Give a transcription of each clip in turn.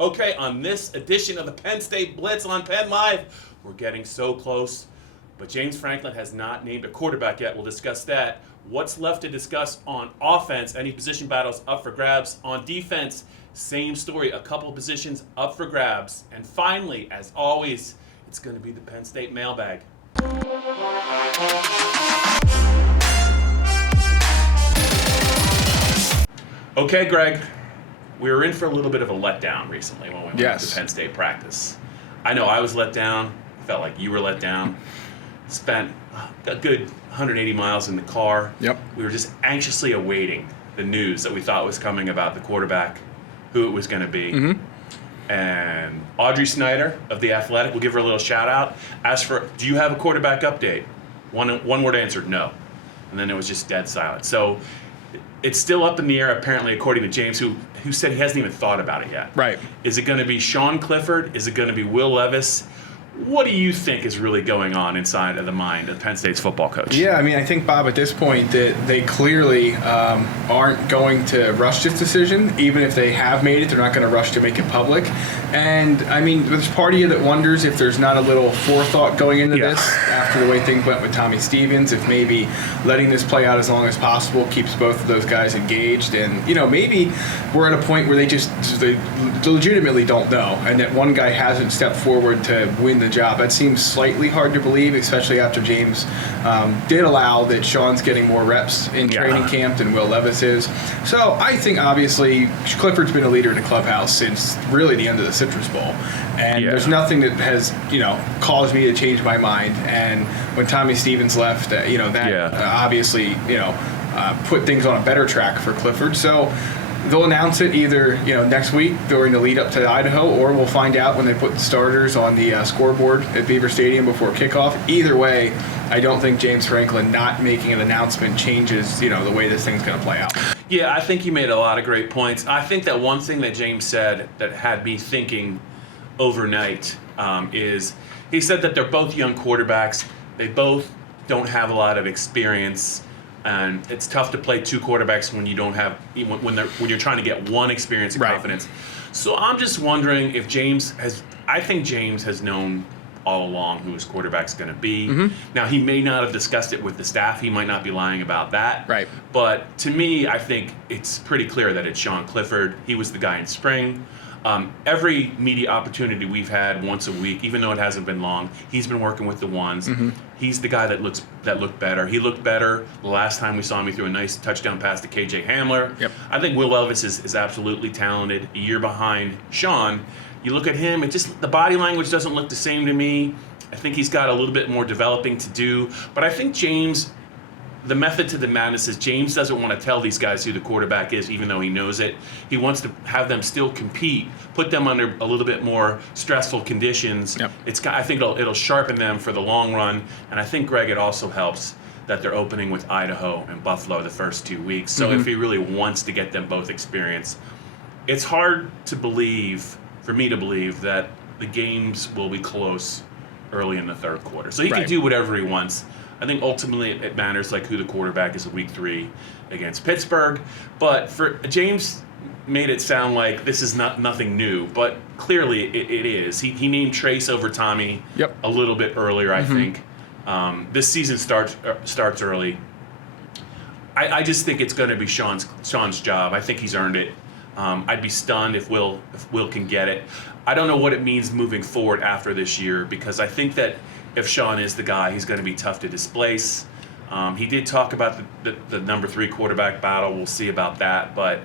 Okay, on this edition of the Penn State Blitz on PennLive, we're getting so close, but James Franklin has not named a quarterback yet. We'll discuss that. What's left to discuss on offense? Any position battles up for grabs? On defense, same story. A couple positions up for grabs. And finally, as always, it's going to be the Penn State Mailbag. Okay, Greg. We were in for a little bit of a letdown recently when we went to Penn State practice. I know I was let down. Felt like you were let down. Spent a good 180 miles in the car. Yep. We were just anxiously awaiting the news that we thought was coming about the quarterback, who it was going to be. Mm-hmm. And Audrey Snyder of The Athletic, we'll give her a little shout out, asked for, do you have a quarterback update? One word answered, no. And then it was just dead silent. So it's still up in the air, apparently, according to James, who said he hasn't even thought about it yet. Right. Is it going to be Sean Clifford? Is it going to be Will Levis? What do you think is really going on inside of the mind of Penn State's football coach? Yeah, I mean, I think, Bob, at this point, that they clearly aren't going to rush this decision. Even if they have made it, they're not going to rush to make it public. And, I mean, there's part of you that wonders if there's not a little forethought going into this after the way things went with Tommy Stevens, if maybe letting this play out as long as possible keeps both of those guys engaged. And, you know, maybe we're at a point where they legitimately don't know, and that one guy hasn't stepped forward to win the job. That seems slightly hard to believe, especially after James did allow that Sean's getting more reps in training camp than Will Levis is. So I think, obviously, Clifford's been a leader in the clubhouse since really the end of the Citrus Bowl. And there's nothing that has, caused me to change my mind. And when Tommy Stevens left, obviously, put things on a better track for Clifford. So they'll announce it either, next week during the lead up to Idaho, or we'll find out when they put the starters on the scoreboard at Beaver Stadium before kickoff. Either way, I don't think James Franklin not making an announcement changes, the way this thing's going to play out. Yeah, I think you made a lot of great points. I think that one thing that James said that had me thinking overnight is he said that they're both young quarterbacks. They both don't have a lot of experience. And it's tough to play two quarterbacks when you don't have when you're trying to get one experience and confidence. So I'm just wondering if I think James has known all along who his quarterback's going to be. Mm-hmm. Now, he may not have discussed it with the staff. He might not be lying about that. Right. But to me, I think it's pretty clear that it's Sean Clifford. He was the guy in spring. Every media opportunity we've had once a week, even though it hasn't been long, he's been working with the ones. Mm-hmm. He's the guy that looked better. He looked better the last time we saw him. He threw a nice touchdown pass to KJ Hamler. Yep. I think Will Levis is absolutely talented. A year behind Sean. You look at him, the body language doesn't look the same to me. I think he's got a little bit more developing to do. But I think James, the method to the madness is James doesn't want to tell these guys who the quarterback is, even though he knows it. He wants to have them still compete, put them under a little bit more stressful conditions. Yep. I think it'll sharpen them for the long run. And I think, Greg, it also helps that they're opening with Idaho and Buffalo the first 2 weeks. So if he really wants to get them both experience, it's hard for me to believe that the games will be close early in the third quarter. So he can do whatever he wants. I think ultimately it matters who the quarterback is in week 3 against Pittsburgh. But for James made it sound like this is nothing new, but clearly it is. He named Trace over Tommy a little bit earlier, I think. This season starts early. I just think it's going to be Sean's job. I think he's earned it. I'd be stunned if Will can get it. I don't know what it means moving forward after this year, because I think that if Sean is the guy, he's going to be tough to displace. He did talk about the number 3 quarterback battle. We'll see about that. But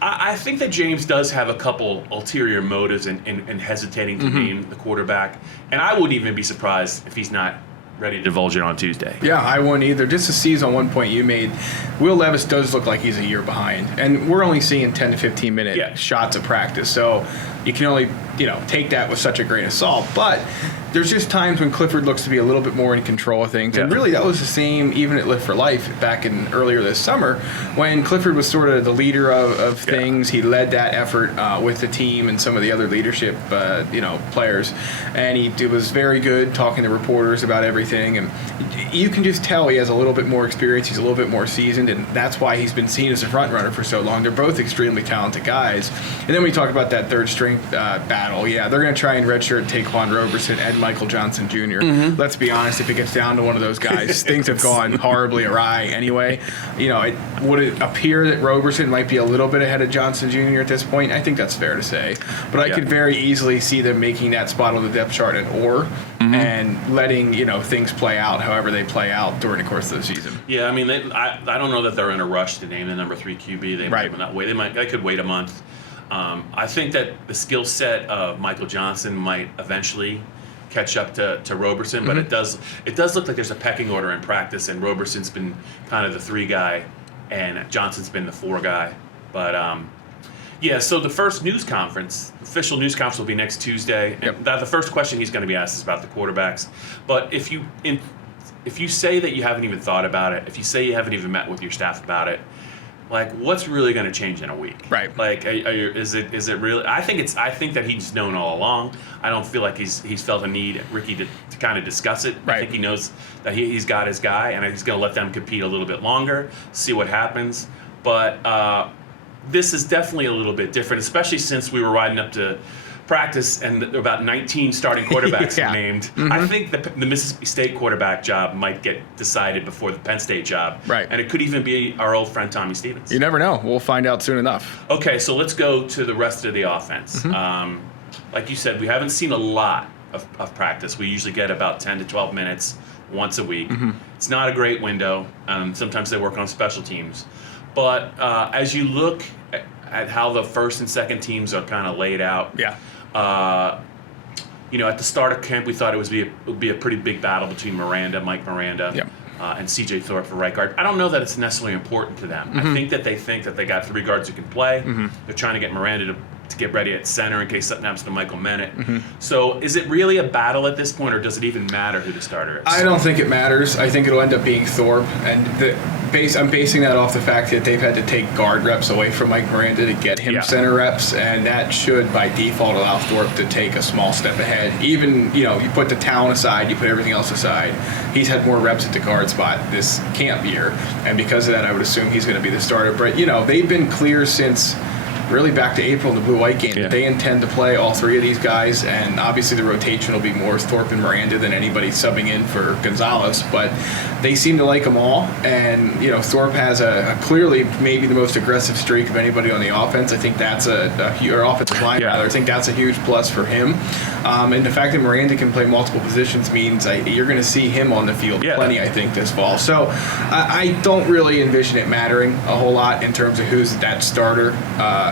I think that James does have a couple ulterior motives in hesitating to name the quarterback. And I wouldn't even be surprised if he's not ready to divulge it on Tuesday. Yeah, I wouldn't either. Just to seize on one point you made, Will Levis does look like he's a year behind. And we're only seeing 10 to 15 minute shots of practice. So you can only, take that with such a grain of salt. But there's just times when Clifford looks to be a little bit more in control of things. And really that was the same even at Lift for Life back in earlier this summer when Clifford was sort of the leader of things. He led that effort with the team and some of the other leadership, players. And he was very good talking to reporters about everything. And you can just tell he has a little bit more experience. He's a little bit more seasoned. And that's why he's been seen as a front runner for so long. They're both extremely talented guys. And then we talk about that third string strength battle. Yeah, they're going to try and redshirt Taquan Roberson and Michael Johnson Jr. Let's be honest, if it gets down to one of those guys, things have gone horribly awry anyway. Would it appear that Roberson might be a little bit ahead of Johnson Jr. at this point? I think that's fair to say. But I could very easily see them making that spot on the depth chart an or and letting things play out however they play out during the course of the season. Yeah, I mean, I don't know that they're in a rush to name the number 3 QB. They might not wait. They could wait a month. I think that the skill set of Michael Johnson might eventually catch up to Roberson, but it does look like there's a pecking order in practice, and Roberson's been kind of the 3 guy, and Johnson's been the 4 guy. But so the first official news conference will be next Tuesday. Yep. And the first question he's going to be asked is about the quarterbacks. But if you say that you haven't even thought about it, if you say you haven't even met with your staff about it, like, what's really going to change in a week? Right. Like, is it really? I think that he's known all along. I don't feel like he's felt a need, Ricky, to kind of discuss it. Right. I think he knows that he's got his guy, and he's going to let them compete a little bit longer, see what happens. But this is definitely a little bit different, especially since we were riding up to practice and about 19 starting quarterbacks were named. I think the Mississippi State quarterback job might get decided before the Penn State job. Right. And it could even be our old friend Tommy Stevens. You never know. We'll find out soon enough. Okay, so let's go to the rest of the offense. Like you said, we haven't seen a lot of practice. We usually get about 10 to 12 minutes once a week. It's not a great window. Sometimes they work on special teams. But as you look at how the first and second teams are kind of laid out, at the start of camp, we thought it would be a pretty big battle between Mike Miranda, and C.J. Thorpe for right guard. I don't know that it's necessarily important to them. I think that they think that they got 3 guards who can play. They're trying to get Miranda to get ready at center in case something happens to Michael Mennett. So is it really a battle at this point, or does it even matter who the starter is? I don't think it matters. I think it'll end up being Thorpe, and I'm basing that off the fact that they've had to take guard reps away from Mike Miranda to get him center reps, and that should by default allow Thorpe to take a small step ahead. Even you put the talent aside, you put everything else aside, he's had more reps at the guard spot this camp year, and because of that, I would assume he's going to be the starter. But they've been clear since really back to April in the blue-white game. Yeah. They intend to play all 3 of these guys, and obviously the rotation will be more Thorpe and Miranda than anybody subbing in for Gonzalez, but they seem to like them all, and Thorpe has a clearly maybe the most aggressive streak of anybody on the offense. I think that's or offensive line rather. I think that's a huge plus for him, and the fact that Miranda can play multiple positions means you're going to see him on the field plenty, I think, this fall. So I don't really envision it mattering a whole lot in terms of who's that starter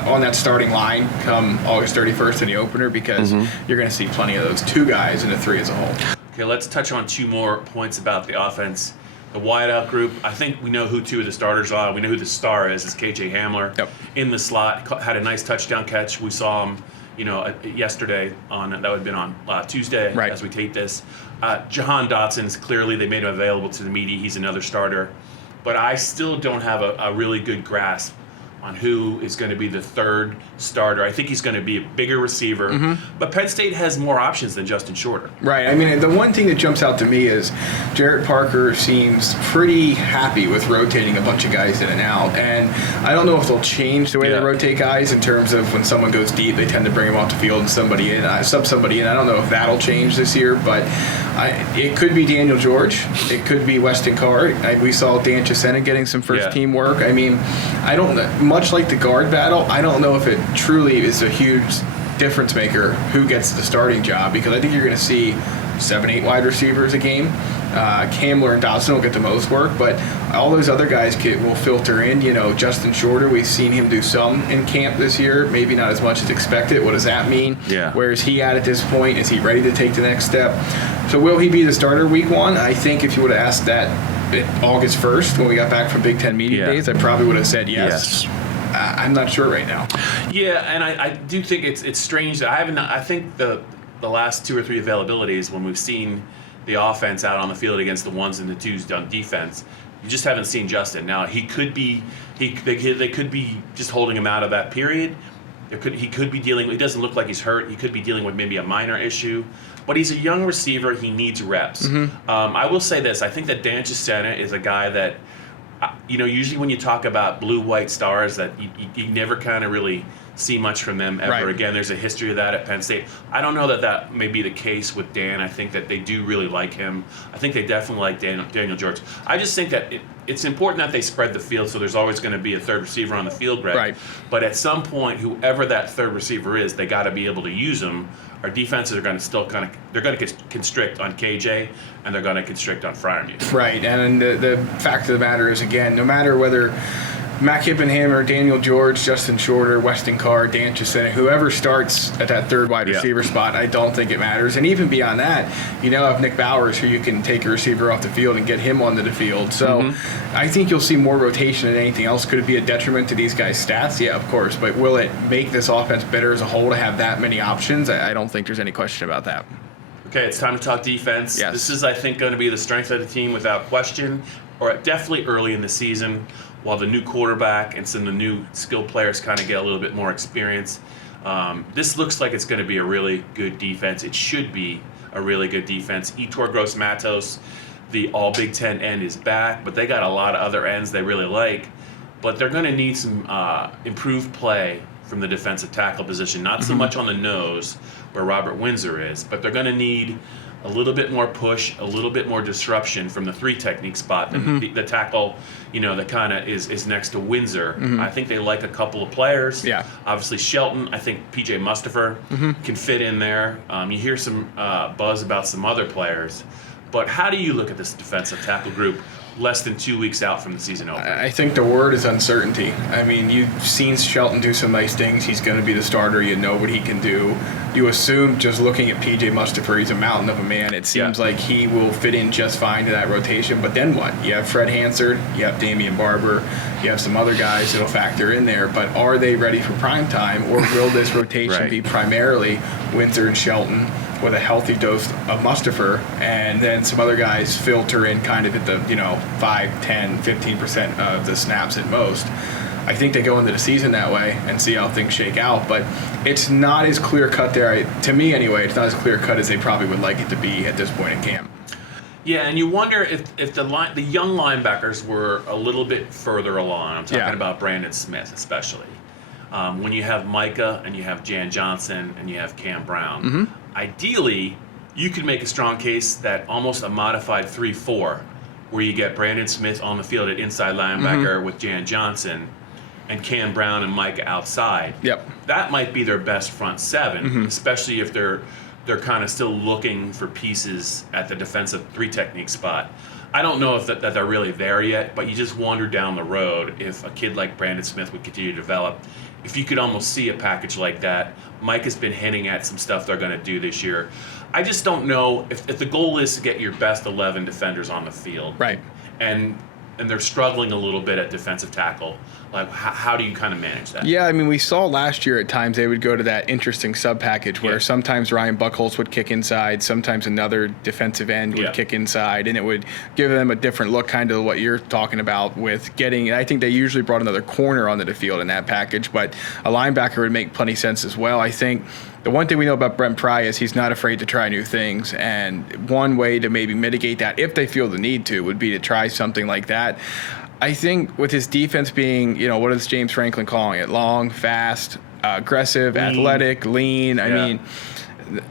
on that starting line come August 31st in the opener, because you're going to see plenty of those 2 guys and the 3 as a whole. Okay, let's touch on 2 more points about the offense. The wideout group, I think we know who 2 of the starters are. We know who the star is KJ Hamler. In the slot, had a nice touchdown catch. We saw him, yesterday that would have been on Tuesday as we tape this. Jahan Dotson's clearly, they made him available to the media. He's another starter. But I still don't have a really good grasp on who is going to be the 3rd starter. I think he's going to be a bigger receiver. But Penn State has more options than Justin Shorter. Right. I mean, the one thing that jumps out to me is Jarrett Parker seems pretty happy with rotating a bunch of guys in and out. And I don't know if they'll change the way they rotate guys in terms of when someone goes deep, they tend to bring him off the field and sub somebody in. I don't know if that'll change this year, but it could be Daniel George. It could be Weston Carr. We saw Dan Chisena getting some first-team work. I mean, I don't know. Much like the guard battle, I don't know if it truly is a huge difference maker who gets the starting job, because I think you're going to see 7-8 wide receivers a game. Hamler and Dodson will get the most work, but all those other guys will filter in. Justin Shorter, we've seen him do some in camp this year, maybe not as much as expected. What does that mean? Where is he at this point? Is he ready to take the next step? So will he be the starter week 1? I think if you would have asked that August 1st when we got back from Big Ten Media Days, I probably would have said yes. I'm not sure right now. Yeah, and I do think it's strange that I think the last 2 or 3 availabilities when we've seen the offense out on the field against the 1s and the 2s on defense, you just haven't seen Justin. Now they could be just holding him out of that period. He could be dealing. It doesn't look like he's hurt. He could be dealing with maybe a minor issue, but he's a young receiver. He needs reps. I will say this: I think that Dan Chisena is a guy that, usually when you talk about blue-white stars, that you never kind of really see much from them ever Right. again. There's a history of that at Penn State. I don't know that that may be the case with Dan. I think that they do really like him. I think they definitely like Daniel George. I just think that it's important that they spread the field, so there's always going to be a third receiver on the field, Greg. Right. But at some point, whoever that third receiver is, they got to be able to use them. Our defenses are going to still they're going to constrict on KJ, and they're going to constrict on Freiermuth. Right, and the fact of the matter is, again, no matter whether Matt Kippenhammer, Daniel George, Justin Shorter, Weston Carr, Dan Chisena, whoever starts at that third wide receiver spot, I don't think it matters. And even beyond that, you now have Nick Bowers, who you can take a receiver off the field and get him onto the field. So I think you'll see more rotation than anything else. Could it be a detriment to these guys' stats? Yeah, of course. But will it make this offense better as a whole to have that many options? I don't think there's any question about that. Okay, it's time to talk defense. Yes. This is, I think, going to be the strength of the team without question, or definitely early in the season, while the new quarterback and some of the new skilled players kind of get a little bit more experience. This looks like it's going to be a really good defense. It should be a really good defense. Etor Gross-Matos, the all Big Ten end, is back, but they got a lot of other ends they really like. But they're going to need some improved play from the defensive tackle position, not so much on the nose where Robert Windsor is, but they're going to need a little bit more push, a little bit more disruption from the three technique spot. The tackle, that kind of is next to Windsor. I think they like a couple of players. Yeah. Obviously Shelton, I think PJ Mustipher can fit in there. You hear some buzz about some other players. But how do you look at this defensive tackle group less than 2 weeks out from the season opener? I think the word is uncertainty. I mean, you've seen Shelton do some nice things. He's going to be the starter. You know what he can do. You assume, just looking at PJ Mustipher, he's a mountain of a man. It seems like he will fit in just fine to that rotation. But then what? You have Fred Hansard. You have Damian Barber. You have some other guys that will factor in there. But are they ready for prime time, or will this rotation be primarily Windsor and Shelton with a healthy dose of Mustipher, and then some other guys filter in kind of at the 5, 10, 15% of the snaps at most? I think they go into the season that way and see how things shake out, but it's not as clear cut there. To me anyway, it's not as clear cut as they probably would like it to be at this point in camp. Yeah, and you wonder if the young linebackers were a little bit further along. I'm talking about Brandon Smith especially. When you have Micah and you have Jan Johnson and you have Cam Brown, ideally you could make a strong case that almost a modified 3-4, where you get Brandon Smith on the field at inside linebacker with Jan Johnson and Cam Brown and Micah outside. Yep. That might be their best front seven, especially if they're kind of still looking for pieces at the defensive three technique spot. I don't know if that they're really there yet, but you just wonder down the road if a kid like Brandon Smith would continue to develop. If you could almost see a package like that. Mike has been hinting at some stuff they're going to do this year. I just don't know if the goal is to get your best 11 defenders on the field. Right. And they're struggling a little bit at defensive tackle. Like, how do you kind of manage that? Yeah, I mean, we saw last year at times they would go to that interesting sub-package where sometimes Ryan Buchholz would kick inside, sometimes another defensive end would kick inside, and it would give them a different look, kind of what you're talking about with getting, and I think they usually brought another corner onto the field in that package, but a linebacker would make plenty sense as well. I think the one thing we know about Brent Pry is he's not afraid to try new things, and one way to maybe mitigate that, if they feel the need to, would be to try something like that. I think with his defense being, what is James Franklin calling it? Long, fast, aggressive, athletic, lean. I mean,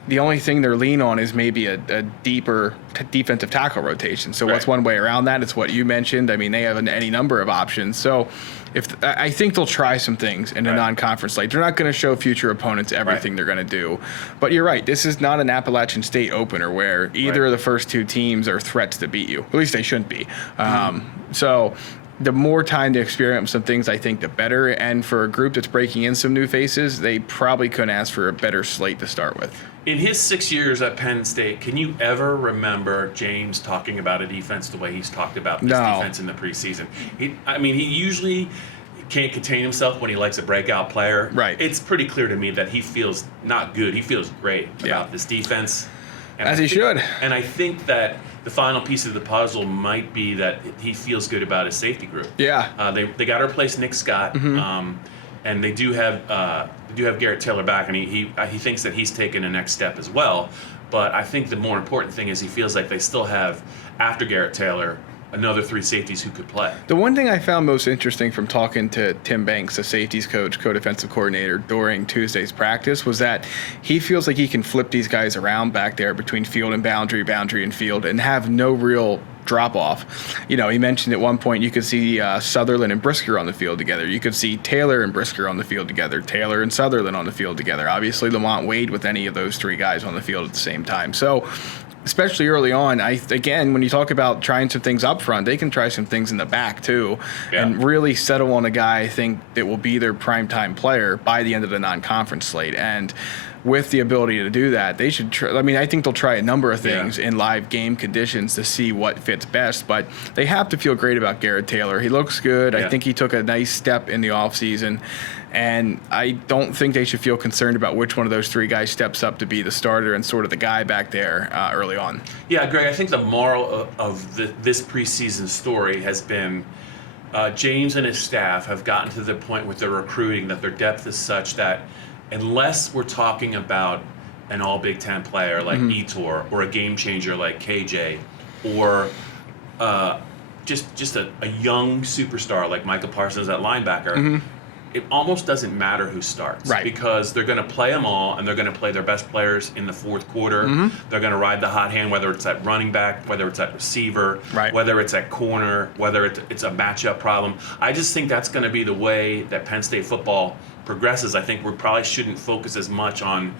the only thing they're lean on is maybe a deeper defensive tackle rotation. So what's one way around that? It's what you mentioned. I mean, they have any number of options. So I think they'll try some things in a non-conference slate. They're not going to show future opponents everything they're going to do. But you're right. This is not an Appalachian State opener where either of the first two teams are threats to beat you. At least they shouldn't be. So the more time to experiment some things, I think, the better. And for a group that's breaking in some new faces, they probably couldn't ask for a better slate to start with. In his 6 years at Penn State, can you ever remember James talking about a defense the way he's talked about this defense in the preseason? He usually can't contain himself when he likes a breakout player. Right. It's pretty clear to me that he feels not good. He feels great about this defense. And As he should. And I think that the final piece of the puzzle might be that he feels good about his safety group. Yeah. They got to replace Nick Scott, and they do have Garrett Taylor back, and he thinks that he's taken a next step as well. But I think the more important thing is he feels like they still have, after Garrett Taylor, another 3 safeties who could play. The one thing I found most interesting from talking to Tim Banks, the safeties coach, co-defensive coordinator, during Tuesday's practice was that he feels like he can flip these guys around back there between field and boundary, boundary and field, and have no real drop off. He mentioned at one point you could see Sutherland and Brisker on the field together. You could see Taylor and Brisker on the field together, Taylor and Sutherland on the field together. Obviously, Lamont Wade with any of those 3 guys on the field at the same time. So, especially early on, again, when you talk about trying some things up front, they can try some things in the back too, and really settle on a guy, I think, that will be their primetime player by the end of the non-conference slate. And with the ability to do that, they should try. I think they'll try a number of things in live game conditions to see what fits best, but they have to feel great about Garrett Taylor. He looks good. I think he took a nice step in the offseason, and I don't think they should feel concerned about which one of those 3 guys steps up to be the starter and sort of the guy back there early on. Yeah, Greg, I think the moral of this preseason story has been James and his staff have gotten to the point with their recruiting that their depth is such that unless we're talking about an all Big Ten player like Etor or a game changer like KJ or just a young superstar like Micah Parsons at linebacker, it almost doesn't matter who starts. Right. Because they're going to play them all, and they're going to play their best players in the fourth quarter. They're going to ride the hot hand, whether it's at running back, whether it's at receiver, whether it's at corner, whether it's a matchup problem. I just think that's going to be the way that Penn State football progresses. I think we probably shouldn't focus as much on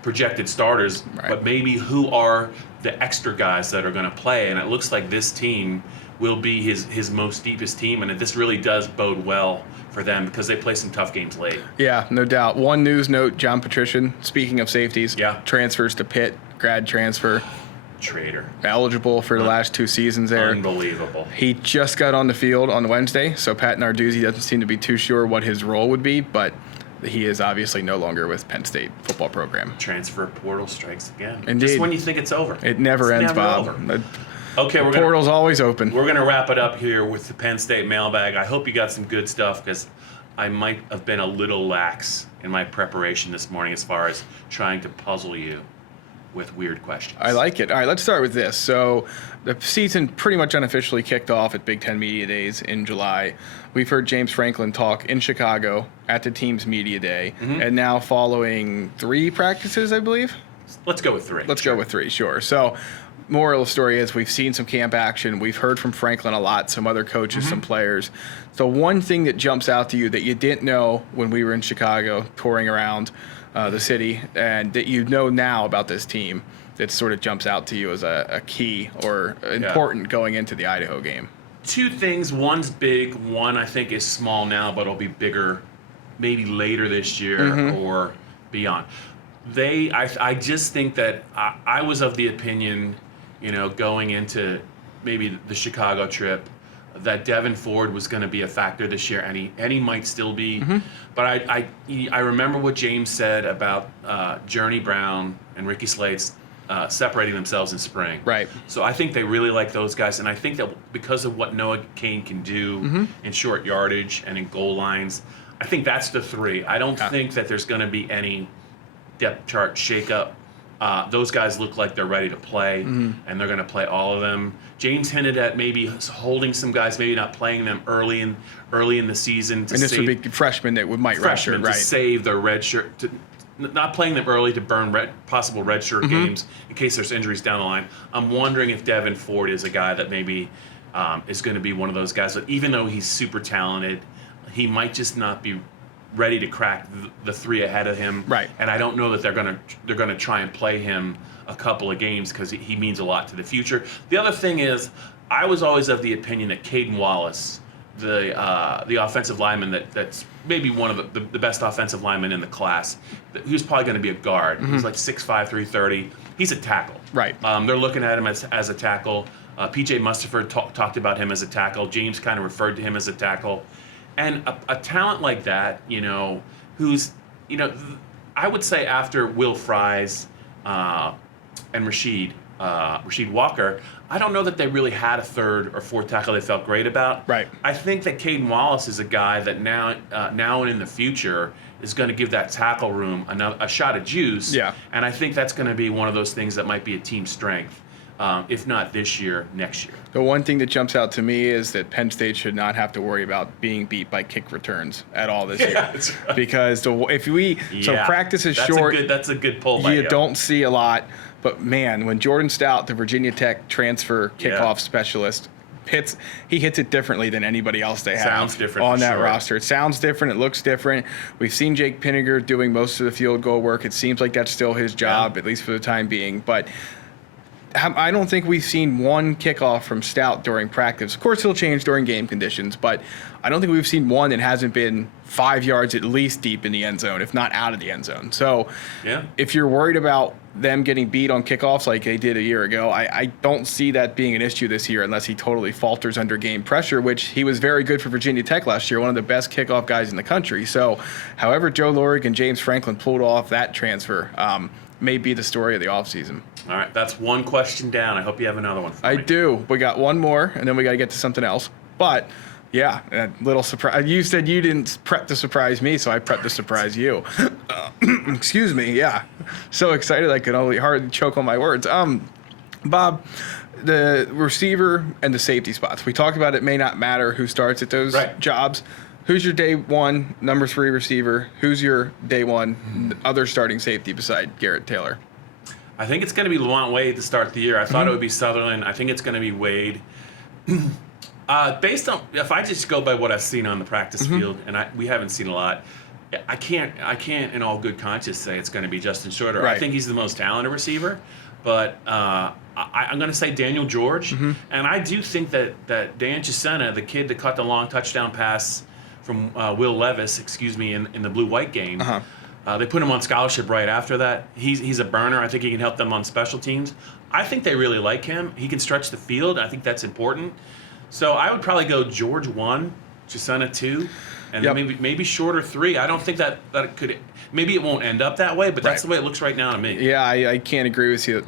projected starters, but maybe who are the extra guys that are going to play. And it looks like this team will be his most deepest team, and this really does bode well for them because they play some tough games late. Yeah, no doubt. One news note, John Patrician, speaking of safeties, transfers to Pitt, grad transfer. Traitor. Eligible for the last 2 seasons there. Unbelievable. He just got on the field on Wednesday, so Pat Narduzzi doesn't seem to be too sure what his role would be, but he is obviously no longer with Penn State football program. Transfer portal strikes again. Indeed. Just when you think it's over. It never ends, Bob. Over. Okay, the portal's always open. We're going to wrap it up here with the Penn State mailbag. I hope you got some good stuff because I might have been a little lax in my preparation this morning as far as trying to puzzle you with weird questions. I like it. All right, let's start with this. So the season pretty much unofficially kicked off at Big Ten Media Days in July. We've heard James Franklin talk in Chicago at the team's media day, and now following 3 practices, I believe? Let's go with 3. Let's go with 3, sure. So moral of the story is we've seen some camp action. We've heard from Franklin a lot, some other coaches, some players. So one thing that jumps out to you that you didn't know when we were in Chicago touring around the city and that you know now about this team that sort of jumps out to you as a key or important going into the Idaho game? 2 things. One's big. One I think is small now, but it'll be bigger maybe later this year or beyond. I just think that I was of the opinion, going into maybe the Chicago trip, that Devin Ford was going to be a factor this year, and he might still be. But I remember what James said about Journey Brown and Ricky Slates separating themselves in spring. Right. So I think they really like those guys, and I think that because of what Noah Kane can do in short yardage and in goal lines, I think that's the 3. I don't think that there's going to be any depth chart shakeup. Those guys look like they're ready to play, and they're going to play all of them. James hinted at maybe holding some guys, maybe not playing them early in the season. And this would be freshmen that might redshirt, right? To save their red shirt, not playing them early to burn possible redshirt games in case there's injuries down the line. I'm wondering if Devin Ford is a guy that maybe is going to be one of those guys. But even though he's super talented, he might just not be ready to crack the 3 ahead of him. Right. And I don't know that they're gonna try and play him a couple of games because he means a lot to the future. The other thing is, I was always of the opinion that Caden Wallace, the offensive lineman that's maybe one of the best offensive linemen in the class, he was probably going to be a guard. He's like 6'5", 330. He's a tackle. Right. They're looking at him as a tackle. P.J. Mustipher talked about him as a tackle. James kind of referred to him as a tackle. And a talent like that, who's, I would say after Will Fries and Rashid Walker, I don't know that they really had a 3rd or 4th tackle they felt great about. Right. I think that Caden Wallace is a guy that now and in the future is going to give that tackle room a shot of juice. Yeah. And I think that's going to be one of those things that might be a team strength. if not this year, next year. The one thing that jumps out to me is that Penn State should not have to worry about being beat by kick returns at all this year. That's right. Because so practice is short. That's a good pull by you. Don't see a lot. But, man, when Jordan Stout, the Virginia Tech transfer kickoff specialist, he hits it differently than anybody else they have on that roster. It sounds different. It looks different. We've seen Jake Pinniger doing most of the field goal work. It seems like that's still his job, at least for the time being. But I don't think we've seen one kickoff from Stout during practice. Of course, he'll change during game conditions, but I don't think we've seen one that hasn't been 5 yards at least deep in the end zone, if not out of the end zone. So if you're worried about them getting beat on kickoffs like they did a year ago, I don't see that being an issue this year unless he totally falters under game pressure, which he was very good for Virginia Tech last year, one of the best kickoff guys in the country. So however Joe Lorig and James Franklin pulled off that transfer may be the story of the offseason. All right, that's one question down. I hope you have another one for me. I do. We got one more, and then we got to get to something else. But, yeah, a little surprise. You said you didn't prep to surprise me, so I prepped to surprise you. Excuse me, yeah. So excited I could only hardly choke on my words. Bob, the receiver and the safety spots. We talked about it may not matter who starts at those jobs. Who's your day one, number 3 receiver? Who's your day one other starting safety beside Garrett Taylor? I think it's going to be Lamont Wade to start the year. I thought it would be Sutherland. I think it's going to be Wade. Based on, if I just go by what I've seen on the practice field, and we haven't seen a lot, I can't in all good conscience say it's going to be Justin Shorter. Right. I think he's the most talented receiver, but I'm going to say Daniel George. And I do think that Dan Chisena, the kid that caught the long touchdown pass from Will Levis, in the blue-white game, they put him on scholarship right after that. He's a burner. I think he can help them on special teams. I think they really like him. He can stretch the field. I think that's important. So I would probably go George 1, Chisena 2, and then maybe Shorter 3. I don't think that could. Maybe it won't end up that way, but that's the way it looks right now to me. Yeah, I can't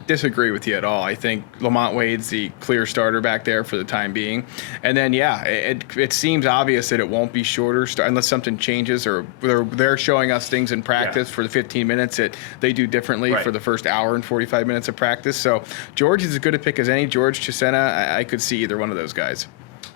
disagree with you at all. I think Lamont Wade's the clear starter back there for the time being. And then, it seems obvious that it won't be Shorter unless something changes or they're showing us things in practice for the 15 minutes that they do differently for the first hour and 45 minutes of practice. So George is as good a pick as any. George, Chisena, I could see either one of those guys.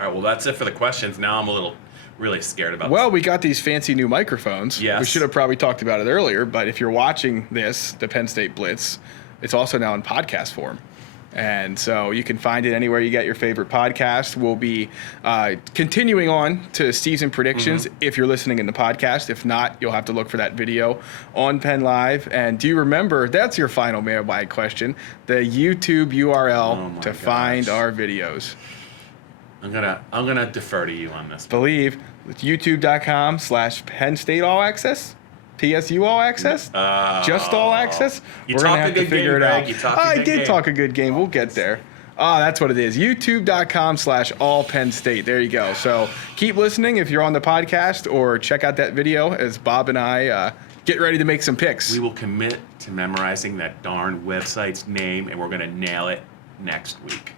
All right, well, that's it for the questions. Now I'm really scared about Well, we got these fancy new microphones. Yes. We should have probably talked about it earlier, but if you're watching the Penn State Blitz, it's also now in podcast form. And so you can find it anywhere you get your favorite podcast. We'll be continuing on to season predictions if you're listening in the podcast. If not, you'll have to look for that video on PennLive. And do you remember, that's your final mailbag question, the YouTube URL to find our videos. I'm gonna defer to you on this. Believe it's youtube.com/Penn State All Access, PSU All Access, just All Access. We're gonna have to figure it out. I did talk a good game. We'll get there. That's what it is. youtube.com/All Penn State. There you go. So keep listening if you're on the podcast, or check out that video as Bob and I get ready to make some picks. We will commit to memorizing that darn website's name, and we're gonna nail it next week.